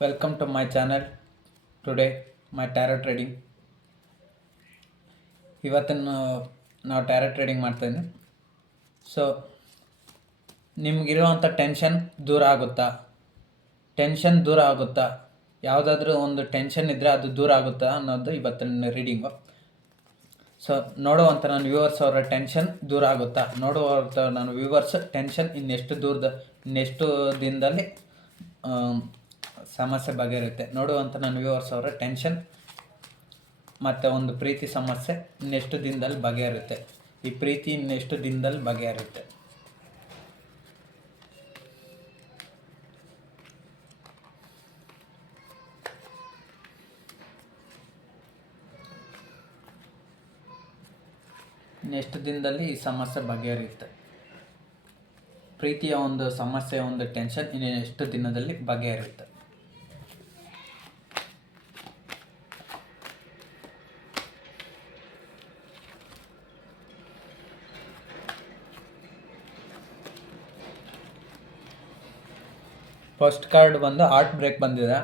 Welcome to my channel. Today my tarot trading. ಇವತ್ತಿನ ನಾವು taro trading ಮಾಡ್ತಾಯಿದ್ದೀನಿ. So ನಿಮಗಿರುವಂಥ tension ದೂರ ಆಗುತ್ತಾ? ಯಾವುದಾದ್ರೂ ಒಂದು ಟೆನ್ಷನ್ ಇದ್ದರೆ ಅದು ದೂರ ಆಗುತ್ತಾ ಅನ್ನೋದು ಇವತ್ತಿನ ರೀಡಿಂಗು. ಸೊ ನೋಡುವಂಥ ನನ್ನ ವ್ಯೂವರ್ಸ್ ಅವರ ಟೆನ್ಷನ್ ದೂರ ಆಗುತ್ತಾ? ನೋಡುವಂಥ ನನ್ನ ವ್ಯೂವರ್ಸ್ ಟೆನ್ಷನ್ ಇನ್ನೆಷ್ಟು ದಿನದಲ್ಲಿ ಸಮಸ್ಯೆ ಬಗೆಹರುತ್ತೆ? ನೋಡುವಂಥ ನನ್ನ ವ್ಯೂವರ್ಸ್ ಅವರ ಟೆನ್ಷನ್ ಮತ್ತು ಒಂದು ಪ್ರೀತಿ ಸಮಸ್ಯೆ ಇನ್ನೆಷ್ಟು ದಿನದಲ್ಲಿ ಬಗೆಹರುತ್ತೆ? ಈ ಪ್ರೀತಿ ಇನ್ನೆಷ್ಟು ದಿನದಲ್ಲಿ ಬಗೆಹರುತ್ತೆ? ಇನ್ನೆಷ್ಟು ದಿನದಲ್ಲಿ ಈ ಸಮಸ್ಯೆ ಬಗೆಹರಿಯುತ್ತೆ? ಪ್ರೀತಿಯ ಒಂದು ಸಮಸ್ಯೆ, ಒಂದು ಟೆನ್ಷನ್ ಇನ್ನೆಷ್ಟು ದಿನದಲ್ಲಿ ಬಗೆಹರಿಯುತ್ತೆ? ಫಸ್ಟ್ ಕಾರ್ಡ್ ಬಂದು ಹಾರ್ಟ್ ಬ್ರೇಕ್ ಬಂದಿದೆ.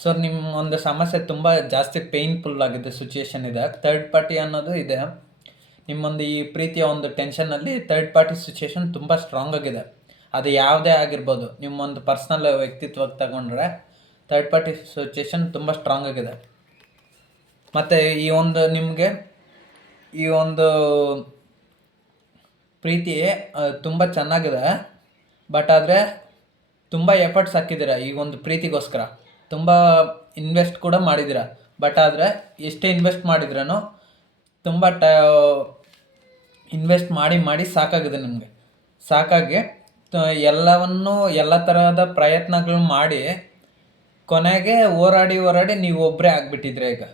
ಸೊ ನಿಮ್ಮ ಒಂದು ಸಮಸ್ಯೆ ತುಂಬ ಜಾಸ್ತಿ ಪೇಯ್ನ್ಫುಲ್ ಆಗಿದೆ, ಸಿಚುಯೇಷನ್ ಇದೆ. ಥರ್ಡ್ ಪಾರ್ಟಿ ಅನ್ನೋದು ಇದೆ. ನಿಮ್ಮೊಂದು ಈ ಪ್ರೀತಿಯ ಒಂದು ಟೆನ್ಷನ್ನಲ್ಲಿ ಥರ್ಡ್ ಪಾರ್ಟಿ ಸಿಚುಯೇಷನ್ ತುಂಬ ಸ್ಟ್ರಾಂಗ್ ಆಗಿದೆ. ಅದು ಯಾವುದೇ ಆಗಿರ್ಬೋದು. ನಿಮ್ಮೊಂದು ಪರ್ಸ್ನಲ್ ವ್ಯಕ್ತಿತ್ವಕ್ಕೆ ತಗೊಂಡ್ರೆ ಥರ್ಡ್ ಪಾರ್ಟಿ ಸಿಚುಯೇಷನ್ ತುಂಬ ಸ್ಟ್ರಾಂಗ್ ಆಗಿದೆ. ಮತ್ತು ನಿಮಗೆ ಈ ಒಂದು ಪ್ರೀತಿ ತುಂಬ ಚೆನ್ನಾಗಿದೆ. ಬಟ್ ಆದರೆ ತುಂಬ ಎಫರ್ಟ್ಸ್ ಹಾಕಿದ್ದೀರ ಈ ಒಂದು ಪ್ರೀತಿಗೋಸ್ಕರ, ತುಂಬ ಇನ್ವೆಸ್ಟ್ ಕೂಡ ಮಾಡಿದ್ದೀರ. ಬಟ್ ಆದರೆ ಎಷ್ಟೇ ಇನ್ವೆಸ್ಟ್ ಮಾಡಿದ್ರೂ ತುಂಬ ಇನ್ವೆಸ್ಟ್ ಮಾಡಿ ಸಾಕಾಗಿದೆ ನಿಮಗೆ. ಸಾಕಾಗಿ ಎಲ್ಲ ತರಹದ ಪ್ರಯತ್ನಗಳು ಮಾಡಿ ಕೊನೆಗೆ ಹೋರಾಡಿ ನೀವು ಒಬ್ಬರೇ ಆಗಿಬಿಟ್ಟಿದ್ರೆ ಈಗ.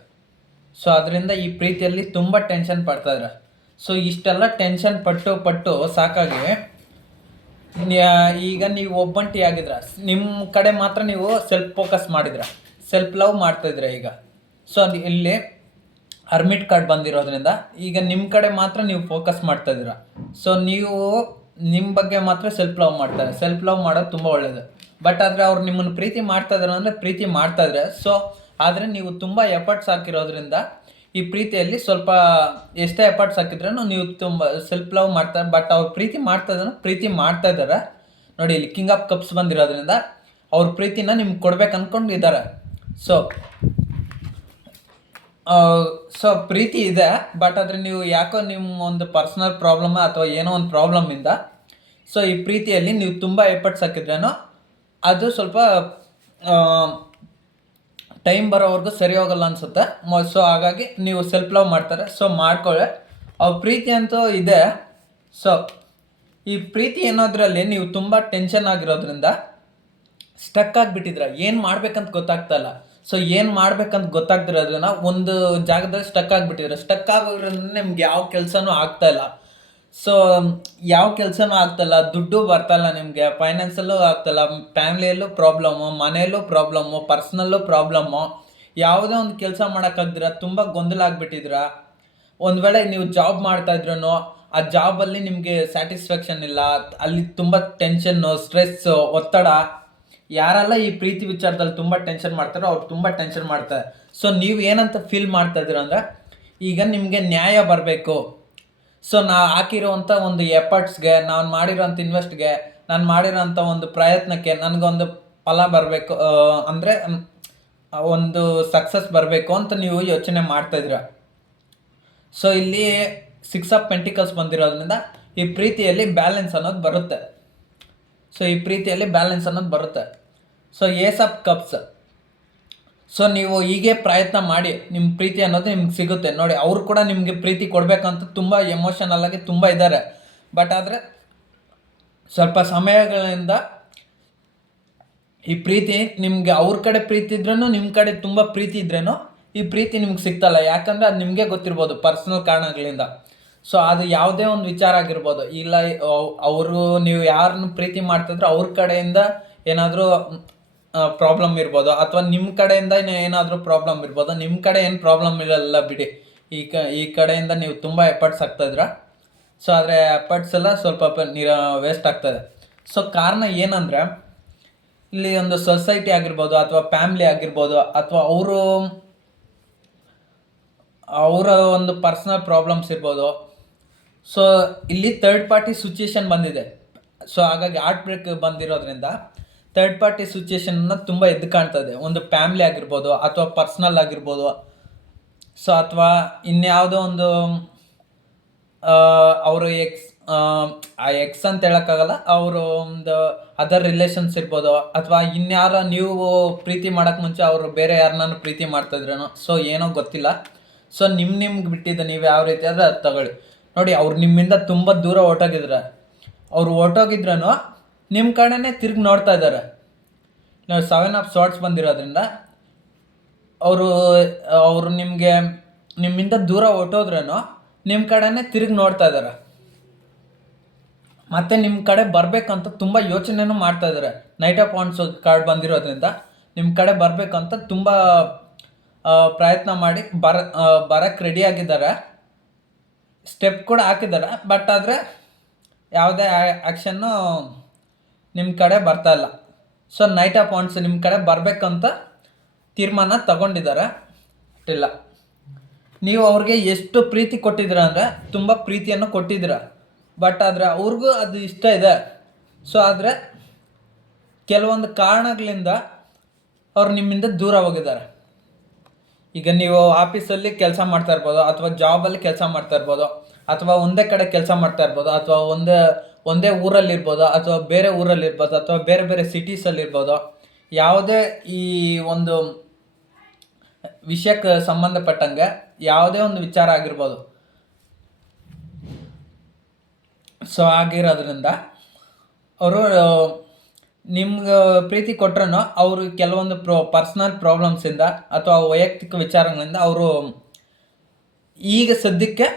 ಸೊ ಅದರಿಂದ ಈ ಪ್ರೀತಿಯಲ್ಲಿ ತುಂಬ ಟೆನ್ಷನ್ ಪಡ್ತಾಯಿದ್ರ. ಸೊ ಇಷ್ಟೆಲ್ಲ ಟೆನ್ಷನ್ ಪಟ್ಟು ಸಾಕಾಗಿ ಈಗ ನೀವು ಒಬ್ಬಂಟಿ ಆಗಿದ್ರ. ನಿಮ್ಮ ಕಡೆ ಮಾತ್ರ ನೀವು ಸೆಲ್ಫ್ ಫೋಕಸ್ ಮಾಡಿದ್ರ, ಸೆಲ್ಫ್ ಲವ್ ಮಾಡ್ತಾಯಿದ್ರ ಈಗ. ಸೊ ಅದು ಇಲ್ಲಿ ಹರ್ಮಿಟ್ ಕಾರ್ಡ್ ಬಂದಿರೋದ್ರಿಂದ ಈಗ ನಿಮ್ಮ ಕಡೆ ಮಾತ್ರ ನೀವು ಫೋಕಸ್ ಮಾಡ್ತಾಯಿದ್ದೀರ. ಸೊ ನೀವು ನಿಮ್ಮ ಬಗ್ಗೆ ಮಾತ್ರ ಸೆಲ್ಫ್ ಲವ್ ಮಾಡ್ತಾರೆ. ಸೆಲ್ಫ್ ಲವ್ ಮಾಡೋದು ತುಂಬ ಒಳ್ಳೆಯದು. ಬಟ್ ಆದರೆ ಅವ್ರು ನಿಮ್ಮನ್ನು ಪ್ರೀತಿ ಮಾಡ್ತಾಯಿದ್ರು ಅಂದರೆ ಪ್ರೀತಿ ಮಾಡ್ತಾಯಿದ್ರೆ. ಸೊ ಆದರೆ ನೀವು ತುಂಬ ಎಫರ್ಟ್ಸ್ ಹಾಕಿರೋದ್ರಿಂದ ಈ ಪ್ರೀತಿಯಲ್ಲಿ ಸ್ವಲ್ಪ ಎಷ್ಟೇ ಎಫರ್ಟ್ಸ್ ಹಾಕಿದ್ರೂ ನೀವು ತುಂಬ ಸೆಲ್ಫ್ ಲವ್ ಮಾಡ್ತಾರೆ. ಬಟ್ ಅವ್ರು ಪ್ರೀತಿ ಮಾಡ್ತಾ ಇದ್ದಾರೆ. ನೋಡಿ, ಇಲ್ಲಿ ಕಿಂಗ್ ಆಫ್ ಕಪ್ಸ್ ಬಂದಿರೋದ್ರಿಂದ ಅವ್ರ ಪ್ರೀತಿನ ನಿಮ್ಗೆ ಕೊಡ್ಬೇಕು ಅಂದ್ಕೊಂಡಿದ್ದಾರೆ. ಸೊ ಪ್ರೀತಿ ಇದೆ. ಬಟ್ ಆದರೆ ನೀವು ಯಾಕೋ ನಿಮ್ಮ ಒಂದು ಪರ್ಸ್ನಲ್ ಪ್ರಾಬ್ಲಮ್ ಅಥವಾ ಏನೋ ಒಂದು ಪ್ರಾಬ್ಲಮ್ಮಿಂದ ಸೊ ಈ ಪ್ರೀತಿಯಲ್ಲಿ ನೀವು ತುಂಬ ಎಫರ್ಟ್ಸ್ ಹಾಕಿದ್ರೇನೋ ಅದು ಸ್ವಲ್ಪ ಟೈಮ್ ಬರೋವರೆಗೂ ಸರಿ ಹೋಗಲ್ಲ ಅನಿಸುತ್ತೆ. ಸೊ ಹಾಗಾಗಿ ನೀವು ಸೆಲ್ಫ್ ಲವ್ ಮಾಡ್ತಾರೆ. ಸೊ ಮಾಡ್ಕೊಳ್ಳಿ, ಅವ್ರ ಪ್ರೀತಿ ಅಂತೂ ಇದೆ. ಸೊ ಈ ಪ್ರೀತಿ ಅನ್ನೋದ್ರಲ್ಲಿ ನೀವು ತುಂಬ ಟೆನ್ಷನ್ ಆಗಿರೋದ್ರಿಂದ ಸ್ಟಕ್ ಆಗಿಬಿಟ್ಟಿದ್ರ. ಏನು ಮಾಡ್ಬೇಕಂತ ಗೊತ್ತಾಗ್ತಾಯಿಲ್ಲ. ಸೊ ಏನು ಮಾಡ್ಬೇಕಂತ ಗೊತ್ತಾಗ್ತಿರೋದ್ರಿಂದ ಒಂದು ಜಾಗದಲ್ಲಿ ಸ್ಟಕ್ ಆಗಿಬಿಟ್ಟಿದ್ರೆ. ಸ್ಟಕ್ ಆಗೋದ್ರಿಂದ ನಿಮ್ಗೆ ಯಾವ ಕೆಲಸನೂ ಆಗ್ತಾಯಿಲ್ಲ. ಸೊ ಯಾವ ಕೆಲಸನೂ ಆಗ್ತಾಯಿಲ್ಲ, ದುಡ್ಡು ಬರ್ತಾಯಿಲ್ಲ ನಿಮಗೆ, ಫೈನಾನ್ಸಲ್ಲೂ ಆಗ್ತಾಯಿಲ್ಲ, ಫ್ಯಾಮ್ಲಿಯಲ್ಲೂ ಪ್ರಾಬ್ಲಮ್ಮು, ಮನೆಯಲ್ಲೂ ಪ್ರಾಬ್ಲಮ್ಮು, ಪರ್ಸ್ನಲ್ಲೂ ಪ್ರಾಬ್ಲಮ್ಮು. ಯಾವುದೇ ಒಂದು ಕೆಲಸ ಮಾಡೋಕ್ಕಾಗ್ದಿರ ತುಂಬ ಗೊಂದಲ ಆಗಿಬಿಟ್ಟಿದ್ರ. ಒಂದು ವೇಳೆ ನೀವು ಜಾಬ್ ಮಾಡ್ತಾಯಿದ್ರೂ ಆ ಜಾಬಲ್ಲಿ ನಿಮಗೆ ಸ್ಯಾಟಿಸ್ಫ್ಯಾಕ್ಷನ್ ಇಲ್ಲ, ಅಲ್ಲಿ ತುಂಬ ಟೆನ್ಷನ್ನು, ಸ್ಟ್ರೆಸ್ಸು, ಒತ್ತಡ. ಯಾರೆಲ್ಲ ಈ ಪ್ರೀತಿ ವಿಚಾರದಲ್ಲಿ ತುಂಬ ಟೆನ್ಷನ್ ಮಾಡ್ತಾರೋ ಅವ್ರು ತುಂಬ ಟೆನ್ಷನ್ ಮಾಡ್ತಾರೆ. ಸೊ ನೀವು ಏನಂತ ಫೀಲ್ ಮಾಡ್ತಾಯಿದ್ದೀರ ಅಂದರೆ ಈಗ ನಿಮಗೆ ನ್ಯಾಯ ಬರಬೇಕು. ಸೊ ಹಾಕಿರೋವಂಥ ಒಂದು ಎಫರ್ಟ್ಸ್ಗೆ, ನಾನು ಮಾಡಿರೋಂಥ ಇನ್ವೆಸ್ಟ್ಗೆ, ನಾನು ಮಾಡಿರೋಂಥ ಒಂದು ಪ್ರಯತ್ನಕ್ಕೆ ನನಗೊಂದು ಫಲ ಬರಬೇಕು, ಅಂದರೆ ಒಂದು ಸಕ್ಸಸ್ ಬರಬೇಕು ಅಂತ ನೀವು ಯೋಚನೆ ಮಾಡ್ತಾಯಿದ್ದೀರ. ಸೊ ಇಲ್ಲಿ 6 ಆಫ್ ಪೆಂಟಿಕಲ್ಸ್ ಬಂದಿರೋದ್ರಿಂದ ಈ ಪ್ರೀತಿಯಲ್ಲಿ ಬ್ಯಾಲೆನ್ಸ್ ಅನ್ನೋದು ಬರುತ್ತೆ. So ace of cups. So ನೀವು ಹೀಗೆ ಪ್ರಯತ್ನ ಮಾಡಿ ನಿಮ್ಮ ಪ್ರೀತಿ ಅನ್ನೋದು ನಿಮ್ಗೆ ಸಿಗುತ್ತೆ. ನೋಡಿ, ಅವರು ಕೂಡ ನಿಮಗೆ ಪ್ರೀತಿ ಕೊಡಬೇಕಂತ ತುಂಬ ಎಮೋಷನಲ್ ಆಗಿ ತುಂಬ ಇದ್ದಾರೆ. ಬಟ್ ಆದರೆ ಸ್ವಲ್ಪ ಸಮಯಗಳಿಂದ ಈ ಪ್ರೀತಿ ನಿಮಗೆ ಅವ್ರ ಕಡೆ ಪ್ರೀತಿ ಇದ್ರೂ, ನಿಮ್ಮ ಕಡೆ ತುಂಬ ಪ್ರೀತಿ ಇದ್ರೇನೋ ಈ ಪ್ರೀತಿ ನಿಮ್ಗೆ ಸಿಗ್ತಲ್ಲ. ಯಾಕಂದರೆ ಅದು ನಿಮಗೆ ಗೊತ್ತಿರ್ಬೋದು ಪರ್ಸ್ನಲ್ ಕಾರಣಗಳಿಂದ. ಸೊ ಅದು ಯಾವುದೇ ಒಂದು ವಿಚಾರ ಆಗಿರ್ಬೋದು. ಇಲ್ಲ ಅವರು ನೀವು ಯಾರನ್ನು ಪ್ರೀತಿ ಮಾಡ್ತಿದ್ರೆ ಅವ್ರ ಕಡೆಯಿಂದ ಏನಾದರೂ ಪ್ರಾಬ್ಲಮ್ ಇರ್ಬೋದು, ಅಥವಾ ನಿಮ್ಮ ಕಡೆಯಿಂದ ಏನಾದರೂ ಪ್ರಾಬ್ಲಮ್ ಇರ್ಬೋದು. ನಿಮ್ಮ ಕಡೆ ಏನು ಪ್ರಾಬ್ಲಮ್ ಇರಲ್ಲ ಬಿಡಿ. ಈ ಕಡೆಯಿಂದ ನೀವು ತುಂಬ ಎಫರ್ಟ್ಸ್ ಹಾಕ್ತಾಯಿದ್ರ. ಸೊ ಆದರೆ ಎಫರ್ಟ್ಸ್ ಎಲ್ಲ ಸ್ವಲ್ಪ ವೇಸ್ಟ್ ಆಗ್ತದೆ. ಸೊ ಕಾರಣ ಏನಂದರೆ ಇಲ್ಲಿ ಒಂದು ಸೊಸೈಟಿ ಆಗಿರ್ಬೋದು ಅಥವಾ ಫ್ಯಾಮ್ಲಿ ಆಗಿರ್ಬೋದು ಅಥವಾ ಅವರ ಒಂದು ಪರ್ಸನಲ್ ಪ್ರಾಬ್ಲಮ್ಸ್ ಇರ್ಬೋದು. ಸೊ ಇಲ್ಲಿ ಥರ್ಡ್ ಪಾರ್ಟಿ ಸಿಚುಯೇಷನ್ ಬಂದಿದೆ. ಸೊ ಹಾಗಾಗಿ ಹಾರ್ಟ್ ಬ್ರೇಕ್ ಬಂದಿರೋದ್ರಿಂದ ಥರ್ಡ್ ಪಾರ್ಟಿ ಸಿಚುಯೇಷನ್ನ ತುಂಬ ಎದ್ದು ಕಾಣ್ತದೆ. ಒಂದು ಫ್ಯಾಮ್ಲಿ ಆಗಿರ್ಬೋದು ಅಥವಾ ಪರ್ಸ್ನಲ್ ಆಗಿರ್ಬೋದು. ಸೊ ಅಥವಾ ಇನ್ಯಾವುದೋ ಒಂದು ಅವರು ಎಕ್ಸ್ ಅಂತ ಹೇಳೋಕ್ಕಾಗಲ್ಲ, ಅವರು ಒಂದು ಅದರ್ ರಿಲೇಷನ್ಸ್ ಇರ್ಬೋದು ಅಥವಾ ಇನ್ಯಾರ ನೀವು ಪ್ರೀತಿ ಮಾಡೋಕ್ಕೆ ಮುಂಚೆ ಅವರು ಬೇರೆ ಯಾರನ್ನ ಪ್ರೀತಿ ಮಾಡ್ತಾಯಿದ್ರೇನೋ. ಸೊ ಏನೋ ಗೊತ್ತಿಲ್ಲ. ಸೊ ನಿಮ್ಗೆ ಬಿಟ್ಟಿದ್ದು, ನೀವು ಯಾವ ರೀತಿ ಆದರೆ ಅದು ತಗೊಳ್ಳಿ. ನೋಡಿ, ಅವ್ರು ನಿಮ್ಮಿಂದ ತುಂಬ ದೂರ ಹೊರ್ಟೋಗಿದ್ರೆ, ಅವ್ರು ಹೊರ್ಟೋಗಿದ್ರೂ ನಿಮ್ಮ ಕಡೆನೇ ತಿರುಗಿ ನೋಡ್ತಾ ಇದ್ದಾರೆ. 7 ಆಫ್ ಸಾರ್ಟ್ಸ್ ಬಂದಿರೋದ್ರಿಂದ ಅವರು ನಿಮ್ಮಿಂದ ದೂರ ಹೊರ್ಟೋದ್ರೇನೋ ನಿಮ್ಮ ಕಡೆನೇ ತಿರುಗಿ ನೋಡ್ತಾ ಇದ್ದಾರೆ. ಮತ್ತು ನಿಮ್ಮ ಕಡೆ ಬರಬೇಕಂತ ತುಂಬ ಯೋಚನೆನೂ ಮಾಡ್ತಾ ಇದ್ದಾರೆ. ನೈಟ್ ಆಫ್ ವಾಂಡ್ಸ್ ಕಾರ್ಡ್ ಬಂದಿರೋದ್ರಿಂದ ನಿಮ್ಮ ಕಡೆ ಬರಬೇಕಂತ ತುಂಬ ಪ್ರಯತ್ನ ಮಾಡಿ ಬರಕ್ಕೆ ರೆಡಿಯಾಗಿದ್ದಾರೆ. ಸ್ಟೆಪ್ ಕೂಡ ಹಾಕಿದ್ದಾರೆ. ಬಟ್ ಆದರೆ ಯಾವುದೇ ಆ್ಯಕ್ಷನ್ನು ನಿಮ್ಮ ಕಡೆ ಬರ್ತಾಯಿಲ್ಲ. ಸೊ ನೈಟ್ ಆಫ್ ವಾಂಡ್ಸ್ ನಿಮ್ಮ ಕಡೆ ಬರಬೇಕಂತ ತೀರ್ಮಾನ ತಗೊಂಡಿದ್ದಾರೆ. ಇಲ್ಲ, ನೀವು ಅವ್ರಿಗೆ ಎಷ್ಟು ಪ್ರೀತಿ ಕೊಟ್ಟಿದ್ದೀರ ಅಂದರೆ ತುಂಬ ಪ್ರೀತಿಯನ್ನು ಕೊಟ್ಟಿದ್ದೀರ. ಬಟ್ ಆದರೆ ಅವ್ರಿಗೂ ಅದು ಇಷ್ಟ ಇದೆ. ಸೊ ಆದರೆ ಕೆಲವೊಂದು ಕಾರಣಗಳಿಂದ ಅವ್ರು ನಿಮ್ಮಿಂದ ದೂರ ಹೋಗಿದ್ದಾರೆ. ಈಗ ನೀವು ಆಫೀಸಲ್ಲಿ ಕೆಲಸ ಮಾಡ್ತಾ ಇರ್ಬೋದು ಅಥವಾ ಜಾಬಲ್ಲಿ ಕೆಲಸ ಮಾಡ್ತಾ ಇರ್ಬೋದು ಅಥವಾ ಒಂದೇ ಕಡೆ ಕೆಲಸ ಮಾಡ್ತಾ ಇರ್ಬೋದು ಅಥವಾ ಒಂದೇ ಊರಲ್ಲಿರ್ಬೋದು ಅಥವಾ ಬೇರೆ ಊರಲ್ಲಿರ್ಬೋದು ಅಥವಾ ಬೇರೆ ಬೇರೆ ಸಿಟೀಸಲ್ಲಿರ್ಬೋದು. ಯಾವುದೇ ಈ ಒಂದು ವಿಷಯಕ್ಕೆ ಸಂಬಂಧಪಟ್ಟಂಗೆ ಯಾವುದೇ ಒಂದು ವಿಚಾರ ಆಗಿರ್ಬೋದು. ಸೊ ಆಗಿರೋದ್ರಿಂದ ಅವರು ನಿಮ್ಗೆ ಪ್ರೀತಿ ಕೊಟ್ರೂ ಅವರು ಕೆಲವೊಂದು ಪರ್ಸ್ನಲ್ ಪ್ರಾಬ್ಲಮ್ಸಿಂದ ಅಥವಾ ವೈಯಕ್ತಿಕ ವಿಚಾರಗಳಿಂದ ಅವರು ಈಗ ಸದ್ಯಕ್ಕೆ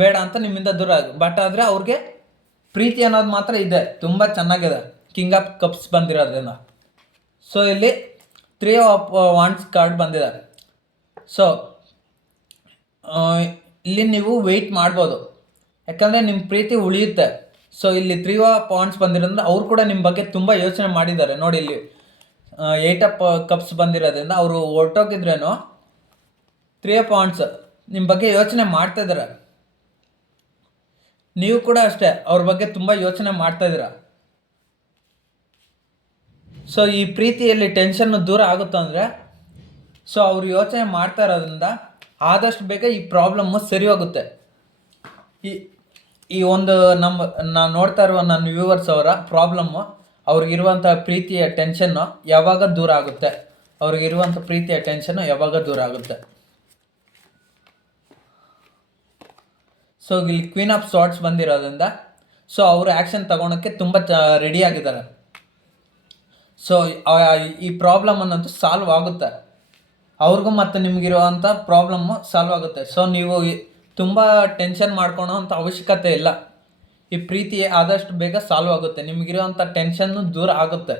ಬೇಡ ಅಂತ ನಿಮ್ಮಿಂದ ದೂರ ಬಟ್ ಆದರೆ ಅವ್ರಿಗೆ ಪ್ರೀತಿ ಅನ್ನೋದು ಮಾತ್ರ ಇದೆ, ತುಂಬ ಚೆನ್ನಾಗಿದೆ. ಕಿಂಗ್ ಆಫ್ ಕಪ್ಸ್ ಬಂದಿರೋದ್ರಿಂದ. ಸೊ ಇಲ್ಲಿ 3 ಆಫ್ ವಾಂಡ್ಸ್ ಕಾರ್ಡ್ ಬಂದಿದೆ. ಸೊ ಇಲ್ಲಿ ನೀವು ವೆಯ್ಟ್ ಮಾಡ್ಬೋದು, ಯಾಕಂದರೆ ನಿಮ್ಮ ಪ್ರೀತಿ ಉಳಿಯುತ್ತೆ. ಸೊ ಇಲ್ಲಿ 3 ಆಫ್ ವಾಂಡ್ಸ್ ಬಂದಿರೋದ್ರಿಂದ ಅವ್ರು ಕೂಡ ನಿಮ್ಮ ಬಗ್ಗೆ ತುಂಬ ಯೋಚನೆ ಮಾಡಿದ್ದಾರೆ. ನೋಡಿ, ಇಲ್ಲಿ 8 ಆಫ್ ಕಪ್ಸ್ ಬಂದಿರೋದ್ರಿಂದ ಅವರು ಹೊರಟೋಗಿದ್ರೇನೋ 3 ಆಫ್ ವಾಂಡ್ಸ್ ನಿಮ್ಮ ಬಗ್ಗೆ ಯೋಚನೆ ಮಾಡ್ತಾಯಿದ್ದಾರೆ. ನೀವು ಕೂಡ ಅಷ್ಟೇ ಅವ್ರ ಬಗ್ಗೆ ತುಂಬ ಯೋಚನೆ ಮಾಡ್ತಾಯಿದ್ದೀರ. ಸೊ ಈ ಪ್ರೀತಿಯಲ್ಲಿ ಟೆನ್ಷನ್ನು ದೂರ ಆಗುತ್ತೆ ಅಂದರೆ, ಸೊ ಅವರು ಯೋಚನೆ ಮಾಡ್ತಾ ಇರೋದ್ರಿಂದ ಆದಷ್ಟು ಬೇಗ ಈ ಪ್ರಾಬ್ಲಮ್ಮು ಸರಿ ಹೋಗುತ್ತೆ. ಈ ಒಂದು ನಾನು ನೋಡ್ತಾ ಇರುವ ನನ್ನ ವ್ಯೂವರ್ಸ್ ಅವರ ಪ್ರಾಬ್ಲಮ್ಮು, ಅವ್ರಿಗಿರುವಂಥ ಪ್ರೀತಿಯ ಟೆನ್ಷನ್ನು ಯಾವಾಗ ದೂರ ಆಗುತ್ತೆ, ಅವ್ರಿಗಿರುವಂಥ ಪ್ರೀತಿಯ ಟೆನ್ಷನ್ನು ಯಾವಾಗ ದೂರ ಆಗುತ್ತೆ. ಸೊ ಇಲ್ಲಿ ಕ್ವೀನ್ ಆಫ್ ಸಾರ್ಟ್ಸ್ ಬಂದಿರೋದ್ರಿಂದ ಸೊ ಅವರು ಆ್ಯಕ್ಷನ್ ತಗೊಳಕ್ಕೆ ತುಂಬ ರೆಡಿಯಾಗಿದ್ದಾರೆ. ಸೊ ಈ ಪ್ರಾಬ್ಲಮ್ ಅನ್ನೋದು ಸಾಲ್ವ್ ಆಗುತ್ತೆ, ಅವ್ರಿಗೂ ಮತ್ತು ನಿಮಗಿರುವಂಥ ಪ್ರಾಬ್ಲಮ್ಮು ಸಾಲ್ವ್ ಆಗುತ್ತೆ. ಸೊ ನೀವು ತುಂಬ ಟೆನ್ಷನ್ ಮಾಡ್ಕೊಳೋ ಅಂಥ ಅವಶ್ಯಕತೆ ಇಲ್ಲ. ಈ ಪ್ರೀತಿ ಆದಷ್ಟು ಬೇಗ ಸಾಲ್ವ್ ಆಗುತ್ತೆ, ನಿಮಗಿರುವಂಥ ಟೆನ್ಷನ್ನು ದೂರ ಆಗುತ್ತೆ.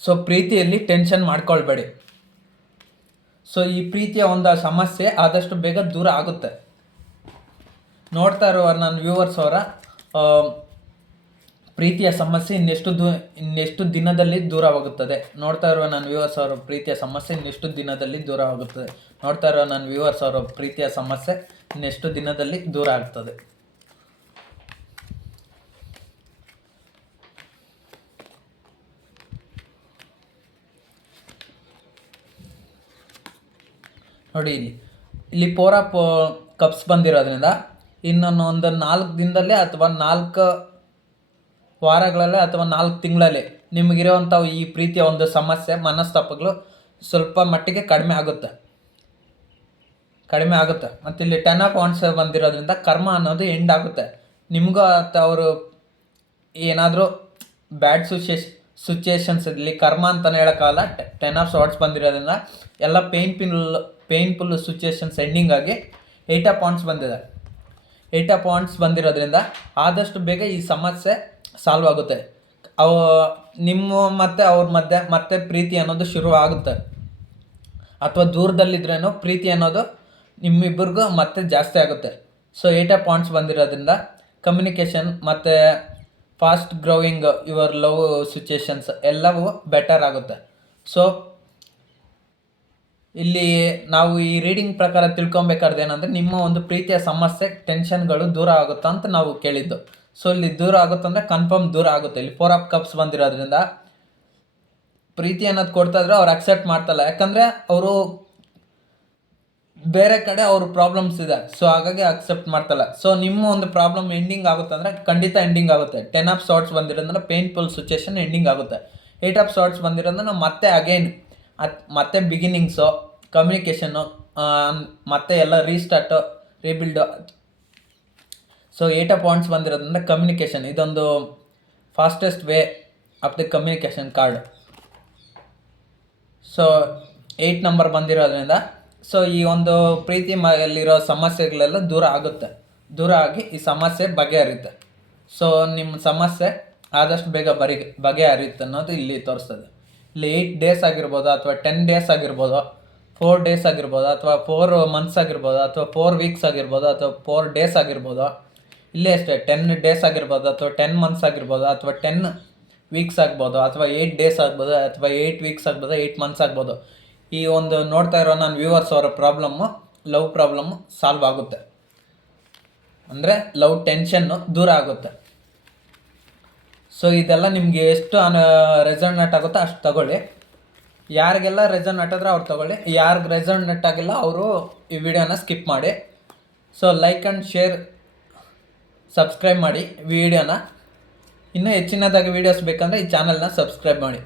ಸೊ ಪ್ರೀತಿಯಲ್ಲಿ ಟೆನ್ಷನ್ ಮಾಡ್ಕೊಳ್ಬೇಡಿ. ಸೊ ಈ ಪ್ರೀತಿಯ ಒಂದು ಸಮಸ್ಯೆ ಆದಷ್ಟು ಬೇಗ ದೂರ ಆಗುತ್ತೆ. ನೋಡ್ತಾ ಇರುವ ನನ್ನ ವ್ಯೂವರ್ಸ್ ಅವರ ಪ್ರೀತಿಯ ಸಮಸ್ಯೆ ಇನ್ನೆಷ್ಟು ದಿನದಲ್ಲಿ ದೂರವಾಗುತ್ತದೆ. ನೋಡ್ತಾ ಇರುವ ನನ್ನ ವ್ಯೂವರ್ಸ್ ಅವರ ಪ್ರೀತಿಯ ಸಮಸ್ಯೆ ಇನ್ನೆಷ್ಟು ದಿನದಲ್ಲಿ ದೂರವಾಗುತ್ತದೆ. ನೋಡ್ತಾ ಇರುವ ನನ್ನ ವ್ಯೂವರ್ಸ್ ಅವರ ಪ್ರೀತಿಯ ಸಮಸ್ಯೆ ಇನ್ನೆಷ್ಟು ದಿನದಲ್ಲಿ ದೂರ ಆಗ್ತದೆ. ನೋಡಿ, ಇಲ್ಲಿ 4 ಆಫ್ ಕಪ್ಸ್ ಬಂದಿರೋದ್ರಿಂದ ಇನ್ನೊಂದು 4 ದಿನದಲ್ಲೇ ಅಥವಾ 4 ವಾರಗಳಲ್ಲೇ ಅಥವಾ 4 ತಿಂಗಳಲ್ಲಿ ನಿಮಗಿರುವಂಥ ಈ ಪ್ರೀತಿಯ ಒಂದು ಸಮಸ್ಯೆ, ಮನಸ್ತಾಪಗಳು ಸ್ವಲ್ಪ ಮಟ್ಟಿಗೆ ಕಡಿಮೆ ಆಗುತ್ತೆ. ಮತ್ತು ಇಲ್ಲಿ 10 ಆಫ್ ವಾಂಡ್ಸ್ ಬಂದಿರೋದ್ರಿಂದ ಕರ್ಮ ಅನ್ನೋದು ಎಂಡ್ ಆಗುತ್ತೆ. ನಿಮಗೂ ಅಥವಾ ಅವರು ಏನಾದರೂ ಬ್ಯಾಡ್ ಸಿಚುಯೇಷನ್ಸ್ ಇಲ್ಲಿ ಕರ್ಮ ಅಂತಲೇ ಹೇಳೋಕ್ಕಾಗಲ್ಲ. 10 ಆಫ್ ವಾಂಡ್ಸ್ ಬಂದಿರೋದ್ರಿಂದ ಎಲ್ಲ ಪೇನ್ಫುಲ್ ಸಿಚುಯೇಷನ್ಸ್ ಎಂಡಿಂಗ್ ಆಗಿ 8 ಆಫ್ ವಾಂಡ್ಸ್ ಬಂದಿದೆ. 8 ಆಫ್ ವಾಂಡ್ಸ್ ಬಂದಿರೋದ್ರಿಂದ ಆದಷ್ಟು ಬೇಗ ಈ ಸಮಸ್ಯೆ ಸಾಲ್ವ್ ಆಗುತ್ತೆ. ನಿಮ್ಮ ಮತ್ತು ಅವ್ರ ಮಧ್ಯೆ ಮತ್ತೆ ಪ್ರೀತಿ ಅನ್ನೋದು ಶುರು ಆಗುತ್ತೆ. ಅಥವಾ ದೂರದಲ್ಲಿದ್ರೇನೋ ಪ್ರೀತಿ ಅನ್ನೋದು ನಿಮ್ಮಿಬ್ಬರಿಗೂ ಮತ್ತೆ ಜಾಸ್ತಿ ಆಗುತ್ತೆ. ಸೊ 8 ಆಫ್ ವಾಂಡ್ಸ್ ಬಂದಿರೋದ್ರಿಂದ ಕಮ್ಯುನಿಕೇಷನ್ ಮತ್ತು fast growing your love situations ಎಲ್ಲವೂ ಬೆಟರ್ ಆಗುತ್ತೆ. ಸೊ ಇಲ್ಲಿ ನಾವು ಈ ರೀಡಿಂಗ್ ಪ್ರಕಾರ ತಿಳ್ಕೊಬೇಕಾದ್ರೆ ಏನಂದರೆ ನಿಮ್ಮ ಒಂದು ಪ್ರೀತಿಯ ಸಮಸ್ಯೆ ಟೆನ್ಷನ್ಗಳು ದೂರ ಆಗುತ್ತಾ ಅಂತ ನಾವು ಕೇಳಿದ್ದು. ಸೊ ಇಲ್ಲಿ ದೂರ ಆಗುತ್ತಂದರೆ ಕನ್ಫರ್ಮ್ ದೂರ ಆಗುತ್ತೆ. ಇಲ್ಲಿ 4 ಆಫ್ ಕಪ್ಸ್ ಬಂದಿರೋದ್ರಿಂದ ಪ್ರೀತಿ ಅನ್ನೋದು ಕೊಡ್ತಾ ಇದ್ರೆ ಅವ್ರು ಅಕ್ಸೆಪ್ಟ್ ಮಾಡ್ತಲ್ಲ, ಯಾಕಂದರೆ ಅವರು ಬೇರೆ ಕಡೆ ಅವ್ರ ಪ್ರಾಬ್ಲಮ್ಸ್ ಇದೆ. ಸೊ ಹಾಗಾಗಿ ಅಕ್ಸೆಪ್ಟ್ ಮಾಡ್ತಲ್ಲ. ಸೊ ನಿಮ್ಮ ಒಂದು ಪ್ರಾಬ್ಲಮ್ ಎಂಡಿಂಗ್ ಆಗುತ್ತೆ ಅಂದರೆ ಖಂಡಿತ ಎಂಡಿಂಗ್ ಆಗುತ್ತೆ. 10 ಆಫ್ ಸಾರ್ಟ್ಸ್ ಬಂದಿರೋದ್ರಿಂದ ಪೇನ್ಫುಲ್ ಸಿಚುಯೇಷನ್ ಎಂಡಿಂಗ್ ಆಗುತ್ತೆ. 8 ಆಫ್ ಸಾರ್ಟ್ಸ್ ಬಂದಿರೋದ್ರಿಂದ ಮತ್ತೆ ಅಗೈನ್ ಮತ್ತೆ ಬಿಗಿನಿಂಗ್ಸು, ಕಮ್ಯುನಿಕೇಷನ್ನು, ಮತ್ತೆ ಎಲ್ಲ ರೀಸ್ಟಾರ್ಟು, ರೀಬಿಲ್ಡು. ಸೊ 8 ಆಫ್ ವಾಂಡ್ಸ್ ಬಂದಿರೋದ್ರಿಂದ ಕಮ್ಯುನಿಕೇಷನ್, ಇದೊಂದು fastest way of the communication card. So 8 number ಬಂದಿರೋದ್ರಿಂದ ಸೊ ಈ ಒಂದು ಪ್ರೀತಿ ಅಲ್ಲಿರೋ ಸಮಸ್ಯೆಗಳೆಲ್ಲ ದೂರ ಆಗುತ್ತೆ. ದೂರ ಆಗಿ ಈ ಸಮಸ್ಯೆ ಬಗೆಹರಿಯುತ್ತೆ. ಸೊ ನಿಮ್ಮ ಸಮಸ್ಯೆ ಆದಷ್ಟು ಬೇಗ ಬಗೆಹರಿಯುತ್ತೆ ಅನ್ನೋದು ಇಲ್ಲಿ ತೋರಿಸ್ತದೆ. ಇಲ್ಲಿ 8 ಡೇಸ್ ಆಗಿರ್ಬೋದು, ಅಥವಾ 10 ಡೇಸ್ ಆಗಿರ್ಬೋದು, 4 ಡೇಸ್ ಆಗಿರ್ಬೋದು, ಅಥವಾ 4 ಮಂತ್ಸ್ ಆಗಿರ್ಬೋದು, ಅಥವಾ 4 ವೀಕ್ಸ್ ಆಗಿರ್ಬೋದು, ಅಥವಾ 4 ಡೇಸ್ ಆಗಿರ್ಬೋದು. ಇಲ್ಲೇ ಅಷ್ಟೇ 10 ಡೇಸ್ ಆಗಿರ್ಬೋದು, ಅಥವಾ 10 ಮಂತ್ಸ್ ಆಗಿರ್ಬೋದು, ಅಥವಾ 10 ವೀಕ್ಸ್ ಆಗ್ಬೋದು, ಅಥವಾ 8 ಡೇಸ್ ಆಗ್ಬೋದು, ಅಥವಾ 8 ವೀಕ್ಸ್ ಆಗ್ಬೋದು, 8 ಮಂತ್ಸ್ ಆಗ್ಬೋದು. ಈ ಒಂದು ನೋಡ್ತಾ ಇರೋ ನನ್ನ ವ್ಯೂವರ್ಸ್ ಅವರ ಪ್ರಾಬ್ಲಮ್ಮು, ಲವ್ ಪ್ರಾಬ್ಲಮ್ಮು ಸಾಲ್ವ್ ಆಗುತ್ತೆ. ಅಂದರೆ ಲವ್ ಟೆನ್ಷನ್ನು ದೂರ ಆಗುತ್ತೆ. ಸೊ ಇದೆಲ್ಲ ನಿಮಗೆ ಎಷ್ಟು ರೆಸೊನೇಟ್ ಆಗುತ್ತೋ ಅಷ್ಟು ತಗೊಳ್ಳಿ. ಯಾರಿಗೆಲ್ಲ ರೆಸೊನೇಟ್ ಆದರೆ ಅವ್ರು ತಗೊಳ್ಳಿ, ಯಾರಿಗೆ ರೆಸೊನೇಟ್ ಆಗಿಲ್ಲ ಅವರು ಈ ವಿಡಿಯೋನ ಸ್ಕಿಪ್ ಮಾಡಿ. So like and share, subscribe ಮಾಡಿ ವಿಡಿಯೋನ. ಇನ್ನೂ ಹೆಚ್ಚಿನದಾಗಿ ವೀಡಿಯೋಸ್ ಬೇಕಂದರೆ ಈ ಚಾನಲ್ನ ಸಬ್ಸ್ಕ್ರೈಬ್ ಮಾಡಿ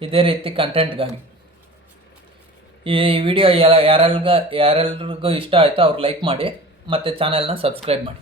ಇದೇ ರೀತಿ ಕಂಟೆಂಟ್ಗಾಗಿ. ಈ ವಿಡಿಯೋ ಯಾರೆಲ್ರಿಗೂ ಇಷ್ಟ ಆಯಿತು ಅವ್ರು ಲೈಕ್ ಮಾಡಿ ಮತ್ತು ಚಾನಲ್ನ ಸಬ್ಸ್ಕ್ರೈಬ್ ಮಾಡಿ.